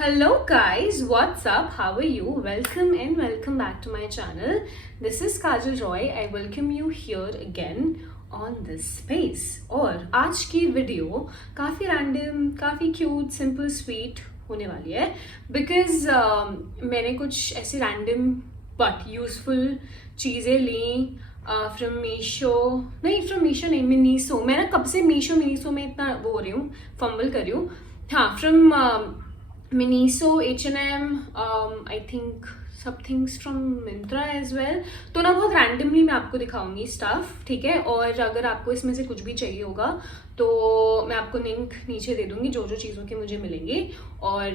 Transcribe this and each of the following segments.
Hello guys, what's up? How are you? Welcome and welcome back to my channel. This is Kajal Roy. I welcome you here again on this space. और आज की video काफ़ी random, काफ़ी cute, simple, sweet होने वाली है because मैंने कुछ ऐसी रैंडम बट यूजफुल चीज़ें ली फ्रॉम मीशो नहीं मिनीसो। मैं ना कब से मिनीसो में इतना वो हो रही हूँ, फंबल कर रही हूँ। हाँ, from Miniso, H&M, I think some things from Myntra as well. तो ना बहुत रैंडमली मैं आपको दिखाऊंगी स्टफ, ठीक है। और अगर आपको इसमें से कुछ भी चाहिए होगा तो मैं आपको लिंक नीचे दे दूंगी जो जो चीज़ों के मुझे मिलेंगे। और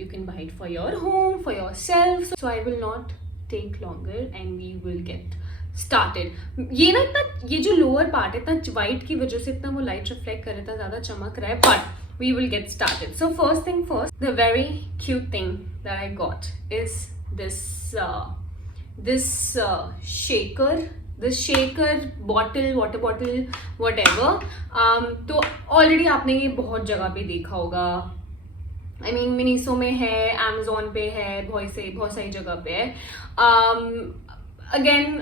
you can buy it for your home, for yourself. So I will not take longer and we will get started. ये ना इतना, ये जो लोअर पार्ट है इतना वाइट की वजह से इतना वो लाइट रिफ्लेक्ट कर रहा था, ज़्यादा चमक रहा है, but we will get started. So first thing first, the very cute thing that I got is this shaker bottle, water bottle, whatever. तो already आपने ये बहुत जगह पे देखा होगा। I mean मिनीसो में है, Amazon पे है, बहुत सारी जगह पे है। Again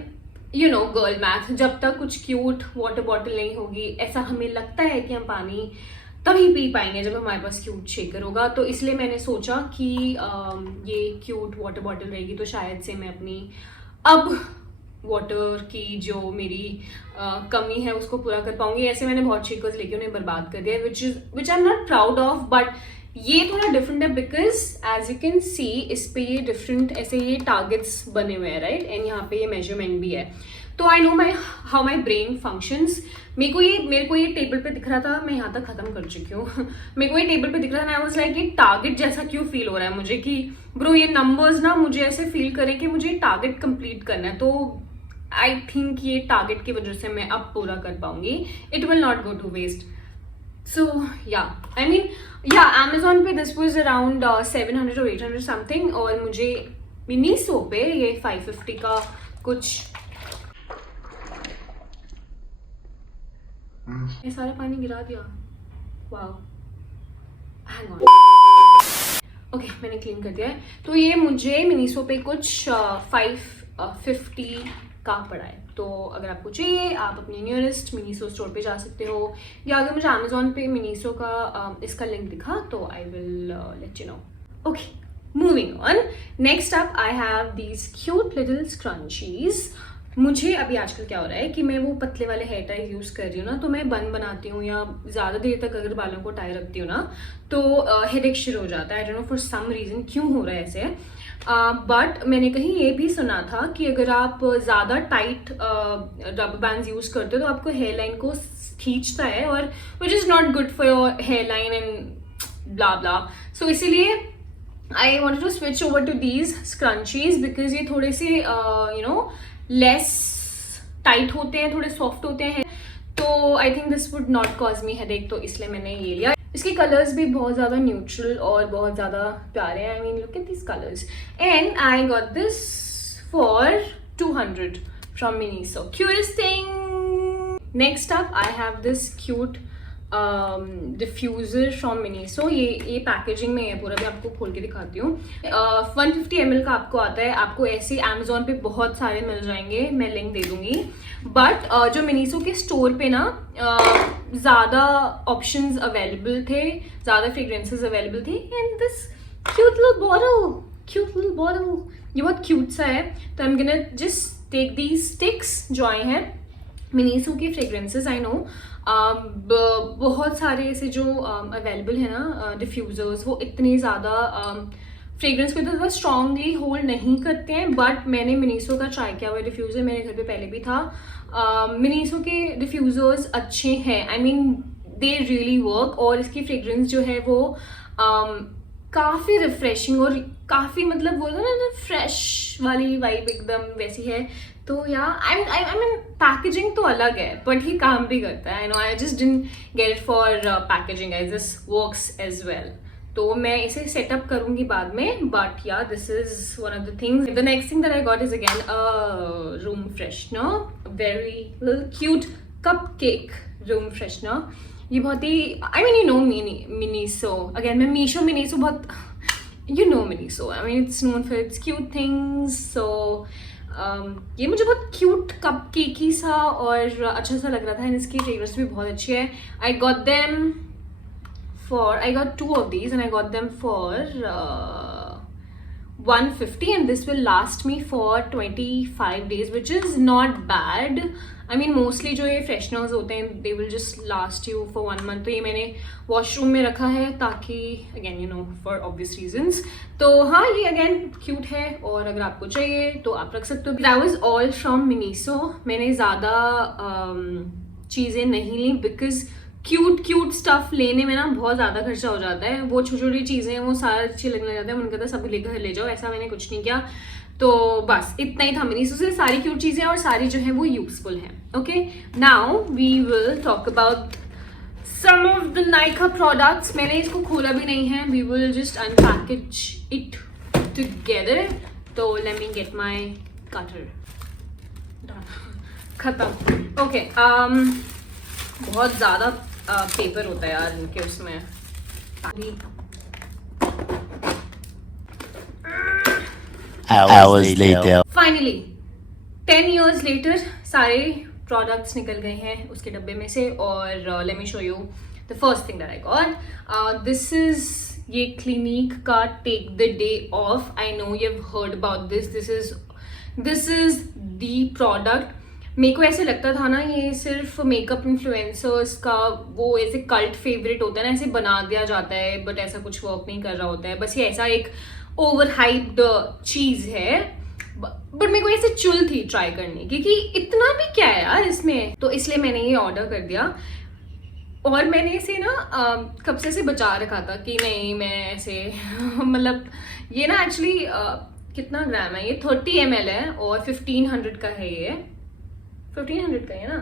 you know girl math, जब तक कुछ क्यूट वाटर बॉटल नहीं होगी, ऐसा हमें लगता है कि हम पानी तभी पी पाएंगे जब हमारे पास क्यूट शेकर होगा। तो इसलिए मैंने सोचा कि ये क्यूट वाटर बॉटल रहेगी तो शायद से मैं अपनी अब वाटर की जो मेरी कमी है उसको पूरा कर पाऊंगी। ऐसे मैंने बहुत शेकर्स लेके उन्हें बर्बाद कर दिया, which I am not proud of, but ये थोड़ा डिफरेंट है because as you can see इस पे ये डिफरेंट ऐसे ये टारगेट्स बने हुए हैं, राइट। एंड यहाँ पे ये मेजरमेंट भी है। तो I know how my brain functions. मेरे को ये टेबल पे दिख रहा था, मैं यहाँ तक खत्म कर चुकी हूँ। मेरे को ये टेबल पे दिख रहा था, आई वाज लाइक ये टारगेट जैसा क्यों फील हो रहा है मुझे कि ब्रो ये नंबर्स ना मुझे ऐसे फील करें कि मुझे टारगेट कंप्लीट करना है। तो आई थिंक ये टारगेट की वजह से मैं अब पूरा कर पाऊंगी। It will not go to waste. So yeah I mean yeah Amazon पे दिस वॉज अराउंड 700 और 800 समथिंग, और मुझे मिनीसो पे ये 550 का कुछ। ये सारा पानी गिरा दिया, वाओ, हैंग ऑन। ओके, मैंने क्लीन कर दिया है। तो ये मुझे मिनीसो पे कुछ 550 का पड़ा है। तो अगर आपको चाहिए आप अपने नियरेस्ट मिनीसो स्टोर पे जा सकते हो, या अगर मुझे अमेजोन पे मिनीसो का इसका लिंक दिखा तो I will let you know. Okay, moving on. Next up I have these cute little scrunchies. मुझे अभी आजकल क्या हो रहा है कि मैं वो पतले वाले हेयर टाई यूज़ कर रही हूँ ना, तो मैं बन बनाती हूँ या ज़्यादा देर तक अगर बालों को टाई रखती हूँ ना तो हेडेक शुरू हो जाता है। I don't know for some reason क्यों हो रहा है ऐसे। बट मैंने कहीं ये भी सुना था कि अगर आप ज़्यादा टाइट रबर बैंड्स यूज़ करते हो तो आपको हेयर लाइन को खींचता है, और which is not good for your hair line and blah blah. So इसीलिए I want to switch over to these scrunchies because ये थोड़े से यू नो लेस टाइट होते हैं, थोड़े सॉफ्ट होते हैं। तो I think this would not cause me headache, तो इसलिए मैंने ये लिया। इसके कलर्स भी बहुत ज़्यादा न्यूट्रल और बहुत ज़्यादा प्यारे हैं। I mean look at this colours, and I got this for 200 from Miniso. Cutest thing. Next up I have this cute diffuser from Miniso. ये पैकेजिंग में है पूरा, भी आपको खोल के दिखाती हूँ। 150 ml का आपको आता है। आपको ऐसे अमेजोन पे बहुत सारे मिल जाएंगे, मैं लिंक दे दूंगी। बट जो मिनीसो के स्टोर पे ना ज़्यादा ऑप्शंस अवेलेबल थे, ज़्यादा फ्रेग्रेंसेस अवेलेबल थे। And this cute little bottle, ये बहुत क्यूट सा है। तो I am gonna just take these sticks जो आए हैं मिनीसो की फ्रेग्रेंसेस। आई नो बहुत सारे ऐसे जो अवेलेबल है ना डिफ्यूज़र्स, वो इतने ज़्यादा फ्रेग्रेंस को इतना स्ट्रांगली होल्ड नहीं करते हैं। बट मैंने मिनीसो का ट्राई किया हुआ डिफ्यूज़र, मेरे घर पे पहले भी था। मिनीसो के डिफ्यूज़र्स अच्छे हैं, I mean they really work. और इसकी फ्रेग्रेंस जो है वो काफ़ी रिफ्रेशिंग और काफ़ी मतलब वो ना फ्रेश वाली वाइब एकदम वैसी है। तो या आई मीन पैकेजिंग तो अलग है बट ये काम भी करता है। I know I just didn't get it for packaging, I this works as well. तो मैं इसे सेटअप करूंगी बाद में, but yeah this is one of the things. The next thing that I got is again room freshener, very little cute cup cake room freshener. ये बहुत ही I mean you know Miniso, again मैं Miniso बहुत you know Miniso. I mean, it's known for its cute things. So ये मुझे बहुत cute cup केकी सा और अच्छा सा लग रहा था, एंड इसकी फ्रेग्रेंस भी बहुत अच्छी है. I got 2 of these and I got them for 150, and this will last me for 25 days, which is not bad. I mean, mostly जो ये फ्रेशनर्स होते हैं they will just last you for 1 month. तो ये मैंने washroom में रखा है ताकि again you know for obvious reasons. तो हाँ, ये again cute है, और अगर आपको चाहिए तो आप रख सकते हो. That was all from Miniso. मैंने ज़्यादा चीज़ें नहीं ली बिकॉज क्यूट स्टफ लेने में ना बहुत ज़्यादा खर्चा हो जाता है. वो छोटी छोटी चीज़ें हैं वो सारा अच्छी लगने लग जाता है, मन कहता है सब घर ले जाओ. ऐसा मैंने कुछ नहीं किया. तो बस इतना ही था Miniso से. सारी क्यूट चीज़ें और सारी जो है वो यूजफुल हैं. Okay, now we will talk about some of the Nykaa products. मैंने इसको खोला भी नहीं है. We will just unpackage it together. तो let me get my cutter. खत्म. ओके, बहुत ज़्यादा पेपर होता है यार इनके उसमें. Hours later. Finally 10 years later सारे प्रोडक्ट्स निकल गए हैं उसके डब्बे में से. और let me show you the first thing that I got. This is ये क्लिनिक का take the day off. I know you have heard about this. This is the product. मेरे को ऐसे लगता था ना ये सिर्फ मेकअप इन्फ्लुएंसर्स का वो ऐसे कल्ट फेवरेट होता है ना, ऐसे बना दिया जाता है, बट ऐसा कुछ वर्क नहीं कर रहा होता है. बस ये ऐसा एक ओवर हाइप्ड चीज़ है. बट मेरे को ऐसे चुल थी ट्राई करने की कि इतना भी क्या है यार इसमें. तो इसलिए मैंने ये ऑर्डर कर दिया. और मैंने इसे ना कब से बचा रखा था कि नहीं मैं ऐसे मतलब ये ना एक्चुअली कितना ग्राम है ये, 30 ml है और 1500 का है. ये 1500 का है ना,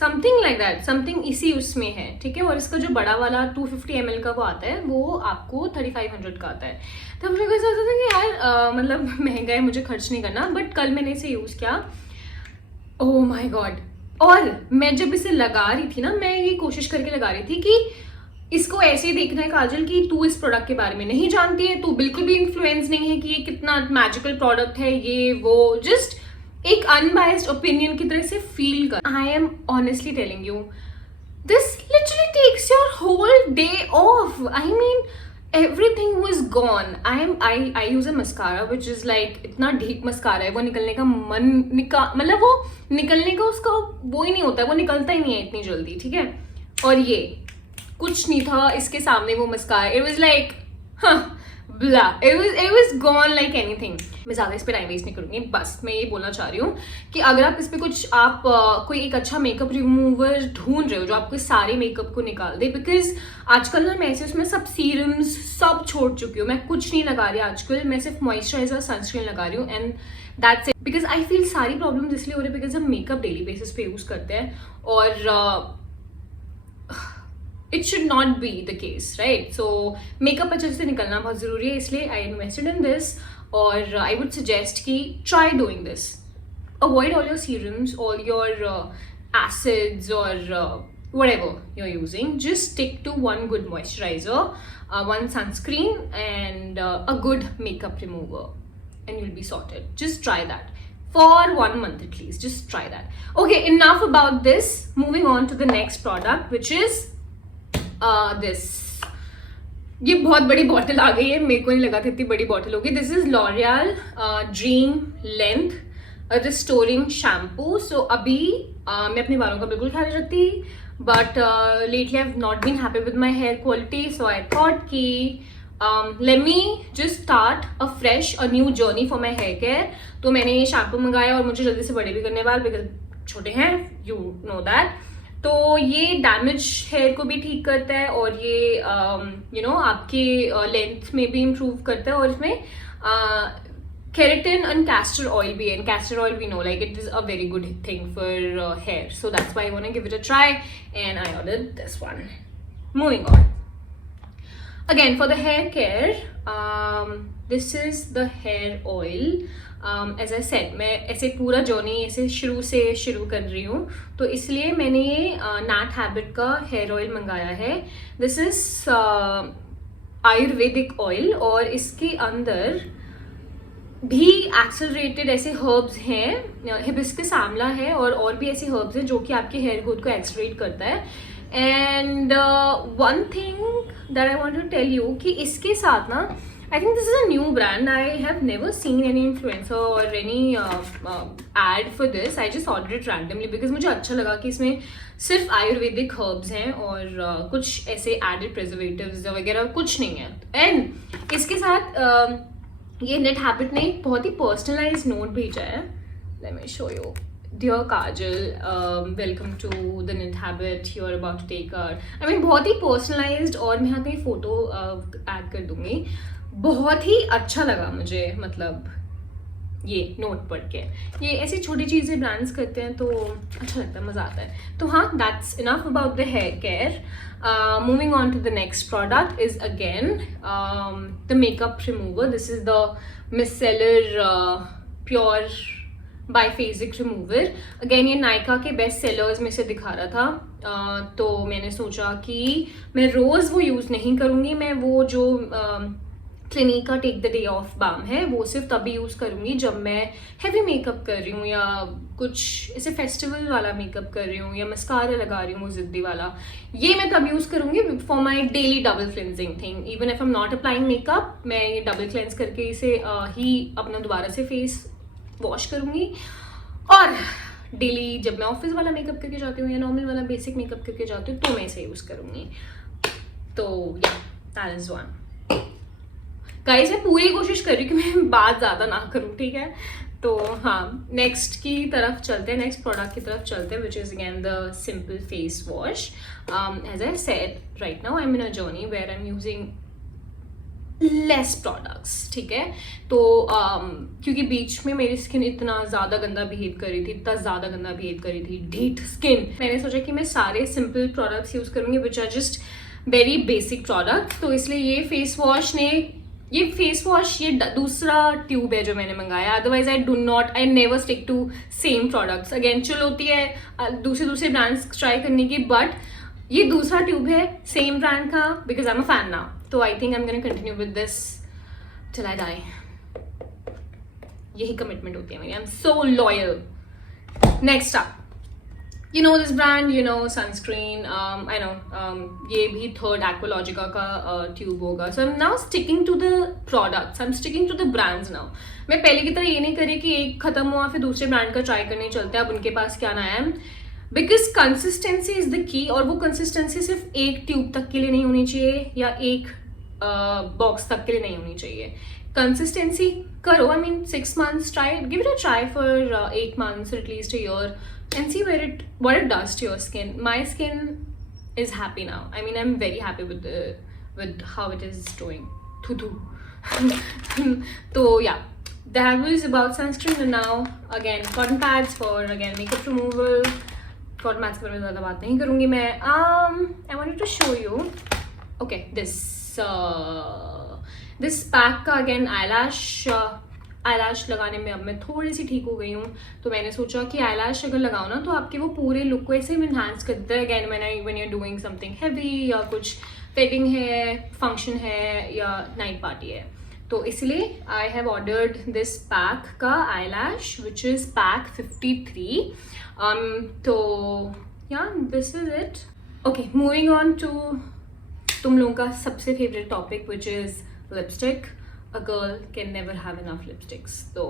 समथिंग लाइक दैट, समथिंग इसी उसमें है. ठीक है. और इसका जो बड़ा वाला 250 ml का वो आता है वो आपको 3500 का आता है. तो मुझे ऐसा होता था कि यार मतलब महंगा है, मुझे खर्च नहीं करना. बट कल मैंने इसे यूज़ किया. Oh my God. और मैं जब इसे लगा रही थी ना, मैं ये कोशिश करके लगा रही थी कि इसको ऐसे ही देखना है काजल कि तू इस प्रोडक्ट के बारे में नहीं जानती है, तू बिल्कुल भी इन्फ्लुएंस नहीं है कि ये कितना मैजिकल प्रोडक्ट है, ये वो. जस्ट एक अनबायस्ड ओपिनियन की तरह से फील कर. I am honestly telling you this literally takes your whole day off. I mean everything was gone. I use a mascara which is like इतना डीप मस्कारा है, वो निकलने का मतलब वो निकलने का उसका वो ही नहीं होता है, वो निकलता ही नहीं है इतनी जल्दी. ठीक है. और ये कुछ नहीं था इसके सामने वो mascara. It was like blah. It was gone like anything. मैं ज़्यादा इस पर टाइम वेस्ट नहीं करूँगी. बस मैं ये बोलना चाह रही हूँ कि अगर आप इस पर कुछ आप कोई एक अच्छा मेकअप रिमूवर ढूंढ रहे हो जो आपके सारे मेकअप को निकाल दे, बिकॉज आजकल ना मैं उसमें सब सीरम्स सब छोड़ चुकी हूँ. मैं कुछ नहीं लगा रही आजकल. मैं सिर्फ मॉइस्चराइजर सनस्क्रीन लगा रही हूँ and that's it. Because I feel सारी प्रॉब्लम्स इसलिए हो रही है बिकॉज हम मेकअप डेली बेसिस पे यूज़ करते हैं और it should not be the case, right? So makeup अच्छे से निकलना बहुत ज़रूरी है, इसलिए I invested in this. और I would suggest कि try doing this. Avoid all your serums, all your acids or whatever you're using. Just stick to one good moisturizer, one sunscreen and a good makeup remover and you'll be sorted. Just try that for 1 month at least. Just try that. Okay, enough about this. Moving on to the next product, which is this. ये बहुत बड़ी bottle आ गई है, मेरे को नहीं लगा था इतनी बड़ी बॉटल होगी. This is L'Oreal dream length restoring shampoo. So अभी मैं अपने बालों का बिल्कुल ख्याल रखती, but lately I have not been happy with my hair quality. So I thought कि let me just start a fresh a new journey for my hair care. तो मैंने ये शैम्पू मंगाया और मुझे जल्दी से बड़े भी करने वाले बिकॉज छोटे हैं, यू नो दैट. तो ये डैमेज हेयर को भी ठीक करता है और ये यू नो आपके लेंथ में भी इम्प्रूव करता है. और इसमें केराटिन एंड कैस्टर ऑयल भी है. And castor oil we know like it is a very good thing for hair. So that's why I want to give it a try and I ordered this one. Moving on. Again, for the hair care, this is the hair oil. As I said, मैं ऐसे पूरा journey ऐसे शुरू से शुरू कर रही हूँ, तो इसलिए मैंने ये नैट हैबिट का हेयर ऑयल मंगाया है. दिस इज आयुर्वेदिक ऑयल, और इसके अंदर भी एक्सेलरेटेड ऐसे हर्ब्स हैं, हिबिस्कस आंवला है और भी ऐसे हर्ब्स हैं जो कि आपके हेयर ग्रोथ को एक्सेलरेट करता है. And one thing that I want to tell you कि इसके साथ ना, I think this is a new brand. I have never seen any influencer or any ad for this. I just ordered it randomly because मुझे अच्छा लगा कि इसमें सिर्फ आयुर्वेदिक herbs हैं और कुछ ऐसे added preservatives वगैरह कुछ नहीं है. And इसके साथ ये नेट हैबिट ने एक बहुत ही पर्सनलाइज नोट भेजा है. Let me show you. Dear Kajal, welcome to the Knit Habit. You are about to take our, I mean बहुत ही पर्सनलाइज्ड, और मैं यहाँ कहीं फोटो ऐड कर दूंगी. बहुत ही अच्छा लगा मुझे, मतलब ये नोट पढ़ के. ये ऐसी छोटी चीज़ें ब्रांड्स करते हैं तो अच्छा लगता है, मज़ा आता है. तो हाँ, that's enough about the hair care. Moving on to the next product is again the makeup remover. This is the Micellar Pure Biphasic Remover. Again ये नायका के बेस्ट सेलर्स में से दिखा रहा था, तो मैंने सोचा कि मैं रोज़ वो यूज़ नहीं करूँगी. मैं वो जो क्लिनिक का take the day off balm है वो सिर्फ तभी यूज़ करूँगी जब मैं हैवी मेकअप कर रही हूँ या कुछ ऐसे फेस्टिवल वाला मेकअप कर रही हूँ या मस्कारा लगा रही हूँ जिद्दी वाला. ये मैं तब यूज़ करूँगी for my daily double cleansing thing. Even if I am not applying makeup, मैं ये डबल क्लेंस करके इसे ही अपना दोबारा से फेस वॉश करूँगी. और डेली जब मैं ऑफिस वाला मेकअप करके जाती हूँ या नॉर्मल वाला बेसिक मेकअप करके जाती हूँ तो मैं इसे यूज़ करूँगी. तो या दैट इज़ वन. गाइस मैं पूरी कोशिश कर रही हूँ कि मैं बात ज़्यादा ना करूँ, ठीक है. तो हाँ, नेक्स्ट की तरफ चलते हैं, नेक्स्ट प्रोडक्ट की तरफ चलते हैं, which is again the simple face wash. As I said, right now I am in a journey where I am using less products, ठीक है. तो क्योंकि बीच में मेरी स्किन इतना ज़्यादा गंदा बिहेव कर रही थी, ढीठ स्किन, मैंने सोचा कि मैं सारे सिंपल प्रोडक्ट्स यूज़ करूँगी which are just very basic products. तो इसलिए ये फेस वॉश ये दूसरा ट्यूब है जो मैंने मंगाया. Otherwise I never stick to same products. Again चल होती है दूसरे ब्रांड्स ट्राई करने की, बट ये दूसरा ट्यूब है सेम ब्रांड का because I am a fan now. तो I think I am gonna continue with this till I die. यही कमिटमेंट होती है मेरी. I am so loyal. Next up, you know this brand, you know sunscreen. I know ये भी third Aqualogica का tube होगा. so I'm now sticking to the products, I'm sticking to the brands now. मैं पहले की तरह ये नहीं करी कि एक खत्म हुआ फिर दूसरे ब्रांड का ट्राई करने चलते हैं अब उनके पास क्या नया है, because consistency is the key. और वो कंसिस्टेंसी सिर्फ एक ट्यूब तक के लिए नहीं होनी चाहिए या एक बॉक्स तक के लिए नहीं होनी चाहिए. कंसिस्टेंसी करो. I mean 6 months, give it a try for 8 months or at least a year and see what it does to your skin. My skin is happy now. I mean I'm very happy with how it is doing. So yeah, that was about sunscreen. And now again cotton pads for again makeup removal. Cotton pads पर मैं ज़्यादा बात नहीं करूँगी मैं. I wanted to show you. Okay, this pack का again eyelash लगाने में अब मैं थोड़ी सी ठीक हो गई हूँ. तो मैंने सोचा कि आईलैश अगर लगाओ ना तो आपके वो पूरे लुक को ऐसे इन्हांस करता है. Again when you are doing something heavy या कुछ वेडिंग है, फंक्शन है या नाइट पार्टी है. तो इसलिए I have ordered this pack का आईलैश विच इज़ पैक 53. तो yeah this is it. Okay, moving on to तुम लोगों का सबसे favourite topic which is lipstick. A girl can never have enough lipsticks. तो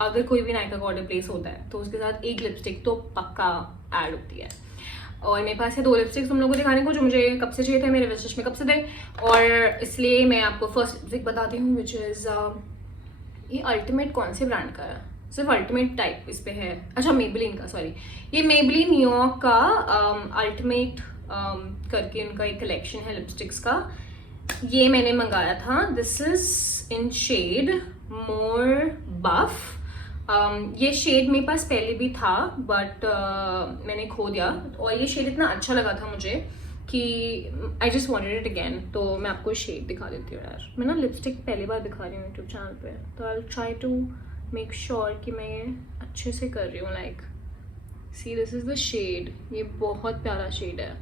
अगर कोई भी नायका का ऑर्डर प्लेस होता है तो उसके साथ एक लिपस्टिक तो पक्का ऐड होती है. और मेरे पास है 2 लिपस्टिक्स तुम लोगों को दिखाने को जो मुझे कब से चाहिए थे, मेरे विश में कब से थे. और इसलिए मैं आपको फर्स्ट लिपस्टिक बताती हूँ विच इज़ ये अल्टीमेट कौन से ब्रांड का है, सिर्फ अल्टीमेट टाइप इस पर है. अच्छा मेबलिन का, सॉरी ये मेबलिन न्यूयॉर्क का अल्टीमेट करके उनका एक कलेक्शन है लिपस्टिक्स का. ये मैंने मंगाया था. दिस इज इन शेड मोर बफ. ये शेड मेरे पास पहले भी था बट मैंने खो दिया. और ये शेड इतना अच्छा लगा था मुझे कि I just wanted it again. तो मैं आपको शेड दिखा देती हूँ यार. मैं ना लिपस्टिक पहली बार दिखा रही हूँ यूट्यूब चैनल पे, तो I try to make sure कि मैं ये अच्छे से कर रही हूँ. Like see this is the shade. ये बहुत प्यारा शेड है.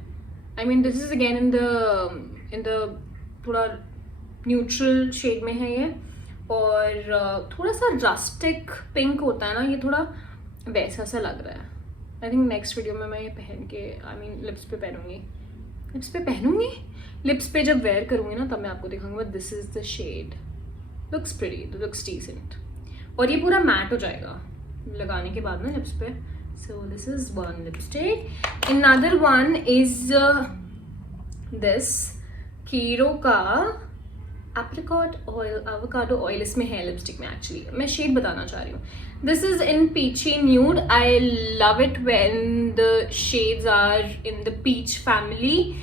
I mean this is again in the थोड़ा न्यूट्रल शेड में है ये, और थोड़ा सा रस्टिक पिंक होता है ना, ये थोड़ा वैसा सा लग रहा है। आई थिंक नेक्स्ट वीडियो में मैं ये पहन के लिप्स पे पहनूंगी, लिप्स पे जब वेयर करूँगी ना तब मैं आपको दिखाऊंगा। This is the shade, looks pretty, looks decent, और ये पूरा मैट हो जाएगा लगाने के बाद ना लिप्स पे। So this is one lipstick. Another one is this Kiro का एप्रिकॉट ऑयल, एवोकाडो ऑयल इसमें है लिपस्टिक में। एक्चुअली मैं शेड बताना चाह रही हूँ। This is in peachy nude. I love it when the shades are in the peach family,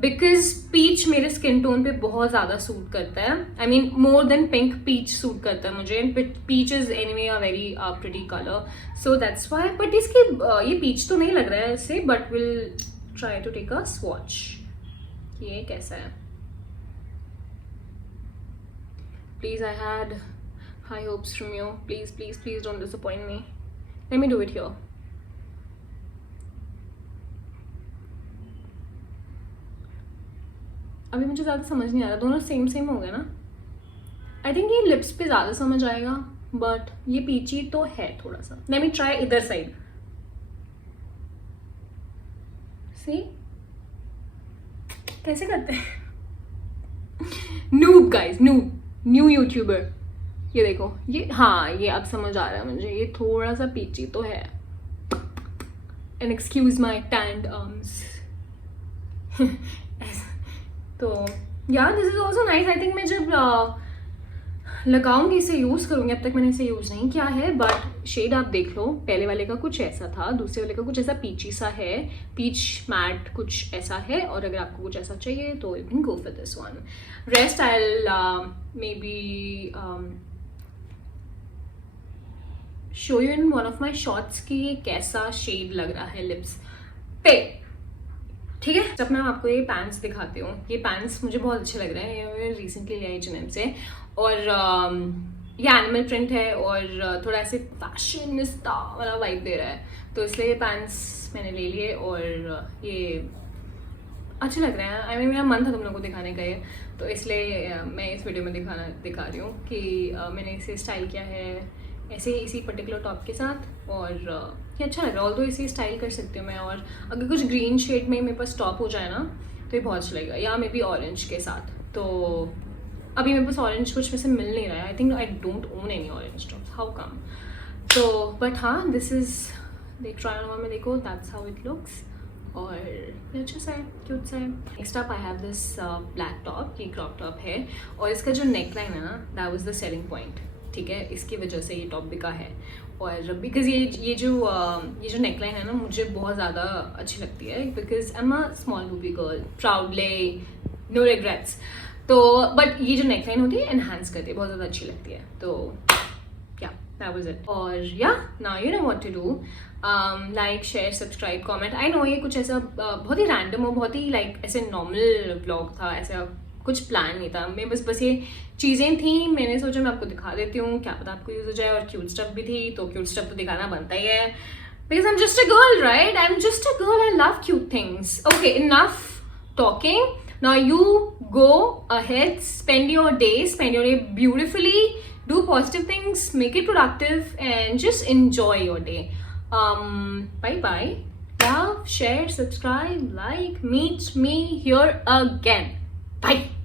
because peach मेरे स्किन टोन पे बहुत ज़्यादा सूट करता है। I mean more than pink, peach suit करता है मुझे। Peach is anyway a very pretty colour, so that's why. But इसकी ये पीच तो नहीं लग रहा है इससे, but will try to take a swatch. ये कैसा है? Please, I had high hopes from you. Please, please, please don't disappoint me. Let me do it here. अभी मुझे ज़्यादा समझ नहीं आ रहा, दोनों सेम सेम हो गए ना। आई थिंक ये लिप्स पे ज़्यादा समझ आएगा, बट ये पीची तो है थोड़ा सा। लेट मी ट्राई इधर साइड। सी कैसे करते हैं? Noob guys, noob, new YouTuber. ये देखो, ये हाँ, ये अब समझ आ रहा है मुझे, ये थोड़ा सा पीची तो है। And excuse my stand arms. तो यार this is also nice. I think मैं जब लगाऊंगी इसे, यूज़ करूंगी, अब तक मैंने इसे यूज़ नहीं किया है। बट शेड आप देख लो, पहले वाले का कुछ ऐसा था, दूसरे वाले का कुछ ऐसा पीची सा है, पीच मैट कुछ ऐसा है। और अगर आपको कुछ ऐसा चाहिए तो you can go for this one. Rest I will may be show you in one of my shorts कि ये कैसा शेड लग रहा है लिप्स पे, ठीक है। जब मैं आपको ये पैंट्स दिखाती हूँ, ये पैंट्स मुझे बहुत अच्छे लग रहे हैं। ये मैंने रिसेंटली लिया H&M से, और ये एनिमल प्रिंट है और थोड़ा ऐसे फैशनिस्ता वाला वाइब दे रहा है, तो इसलिए ये पैंट्स मैंने ले लिए और ये अच्छे लग रहे हैं। आई मीन मेरा मन था तुम लोगों को दिखाने का ये, तो इसलिए मैं इस वीडियो में दिखा रही हूँ कि मैंने इसे स्टाइल किया है ऐसे इसी पर्टिकुलर टॉप के साथ, और ये अच्छा लग रहा है। ऑल्दो इसे स्टाइल कर सकती हूँ मैं, और अगर कुछ ग्रीन शेड में मेरे पास टॉप हो जाए ना तो ये बहुत अच्छा लगेगा, या मे बी ऑरेंज के साथ। तो अभी मेरे पास ऑरेंज कुछ में से मिल नहीं रहा है। आई think I don't own any orange tops, how come. तो बट हाँ, दिस इज देख ट्राई ऑन में, देखो दैट्स हाउ इट लुक्स, और ये अच्छा सा है, क्यूट सा है। Next up I have this black top. ये क्रॉप टॉप है, और इसका जो नेक लाइन है ना, that was the selling point, ठीक है। इसकी वजह से ये टॉप बिका है, और बिकॉज ये जो नेकलाइन है ना मुझे बहुत ज़्यादा अच्छी लगती है, because I am a small booby girl, proudly, no regrets. तो बट ये जो नेकलाइन होती है एनहांस करती है, बहुत ज़्यादा अच्छी लगती है। तो या दैट वाज इट। और yeah now you know what to do, like share subscribe comment. I know ये कुछ ऐसा बहुत ही रैंडम और बहुत ही लाइक ऐसे नॉर्मल व्लॉग था, ऐसा कुछ प्लान नहीं था। मैं बस ये चीज़ें थी, मैंने सोचा मैं आपको दिखा देती हूँ, क्या पता आपको यूज़ हो जाए। और क्यूट स्टफ भी थी, तो क्यूट स्टफ तो दिखाना बनता ही है, because I am just a girl, right? I am just a girl, I love cute things. Okay, enough talking, now you go ahead, spend your day beautifully, do positive things, make it productive, and just enjoy your day. Bye bye. Love, share, subscribe, like, meet me here again. Bye.